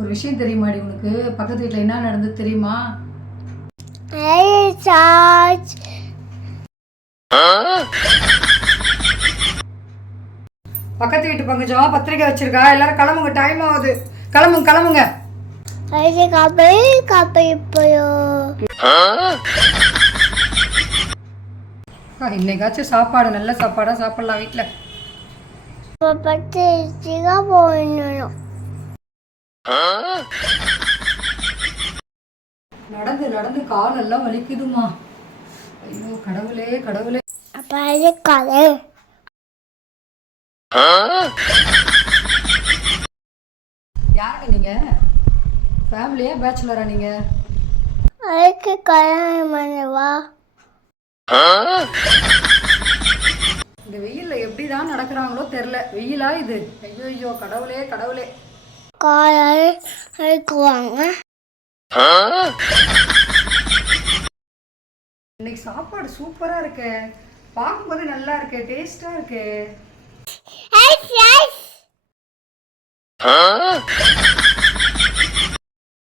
ஒரு விஷயம் தெரியுமாடி உனக்கு? பக்கத்து வீட்டில் என்ன நடந்தது தெரியுமா? பக்கத்து வீட்டு பங்கஜம் பத்திரிக்கை வச்சிருக்கா. எல்லாரும் கிளம்புங்க, டைம் ஆகுது. கிளம்புங்க கிளம்புங்க. இன்னைக்காச்சும் சாப்பாடு நல்ல சாப்பாடா சாப்பிடலாம் வீட்டில். நடந்து நடந்து கால் எல்லாம் வலிக்குதுமா. ஐயோ கடவுளே கடவுளே. யாருங்க நீங்க? ஃபேமிலியா பேச்சுலரா நீங்க? இந்த வெயில்ல எப்படிதான் நடக்கிறாங்களோ தெரியல. வெயிலா இது? ஐயோ ஐயோ கடவுளே கடவுளே. இன்னைக்கு சாப்பாடு சூப்பரா இருக்கு. பார்க்கும்போது நல்லா இருக்கு, டேஸ்டா இருக்கு.